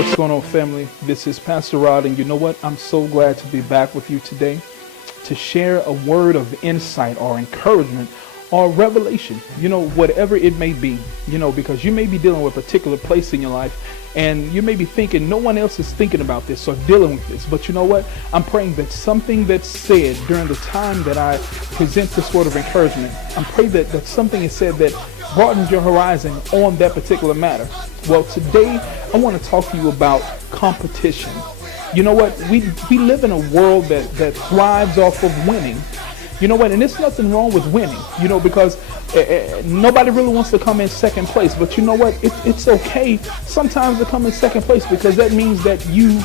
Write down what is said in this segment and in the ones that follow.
What's going on, family? This is Pastor Rod, and you know what? I'm so glad to be back with you today to share a word of insight or encouragement or revelation, whatever it may be, because you may be dealing with a particular place in your life and you may be thinking no one else is thinking about this or dealing with this. But you know what? I'm praying that something that's said during the time that I present this word of encouragement, I'm praying that something is said that broadens your horizon on that particular matter. Well, today I want to talk to you about competition. You know what? We live in a world that thrives off of winning. You know what? And there's nothing wrong with winning, because nobody really wants to come in second place. But you know what? It's okay sometimes to come in second place, because that means that you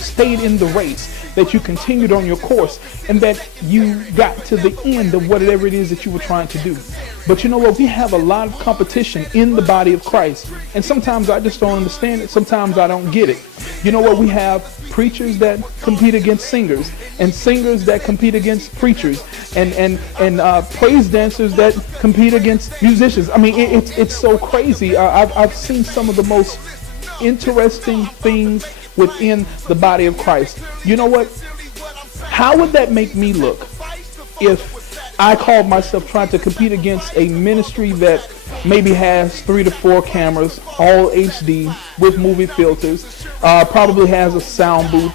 stayed in the race, that you continued on your course, and that you got to the end of whatever it is that you were trying to do. But you know what? We have a lot of competition in the body of Christ. And sometimes I just don't understand it. Sometimes I don't get it. You know what? We have preachers that compete against singers, and singers that compete against preachers, and praise dancers that compete against musicians. I mean, it's so crazy. I've seen some of the most interesting things within the body of Christ. You know what? How would that make me look if I called myself trying to compete against a ministry that maybe has 3 to 4 cameras, all HD with movie filters, probably has a sound booth,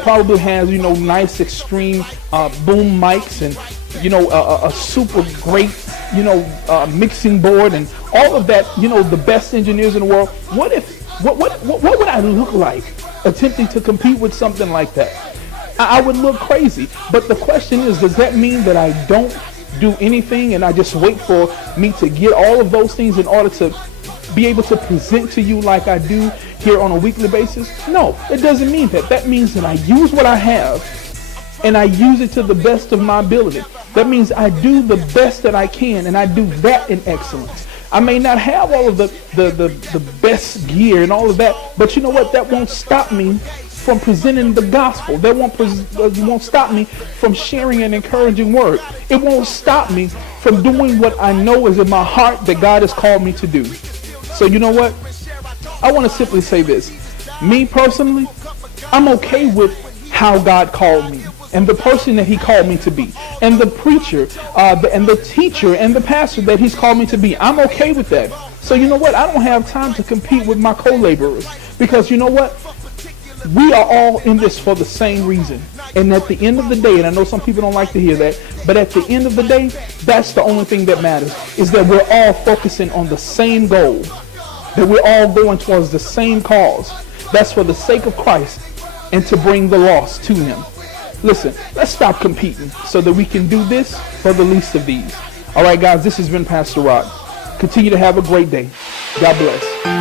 probably has, nice extreme boom mics, and, a super great, mixing board and all of that, the best engineers in the world. What would I look like attempting to compete with something like that? I would look crazy. But the question is, does that mean that I don't do anything and I just wait for me to get all of those things in order to be able to present to you like I do here on a weekly basis? No, it doesn't mean that. That means that I use what I have and I use it to the best of my ability. That means I do the best that I can, and I do that in excellence. I may not have all of the best gear and all of that, but you know what? That won't stop me from presenting the gospel. That won't stop me from sharing an encouraging word. It won't stop me from doing what I know is in my heart that God has called me to do. So you know what? I want to simply say this. Me personally, I'm okay with how God called me and the person that he called me to be, and the preacher and the teacher and the pastor that he's called me to be. I'm okay with that. So you know what? I don't have time to compete with my co-laborers, because you know what? We are all in this for the same reason. And at the end of the day, and I know some people don't like to hear that, but at the end of the day, that's the only thing that matters, is that we're all focusing on the same goal, that we're all going towards the same cause. That's for the sake of Christ and to bring the lost to him. Listen, let's stop competing so that we can do this for the least of these. All right, guys, this has been Pastor Rod. Continue to have a great day. God bless.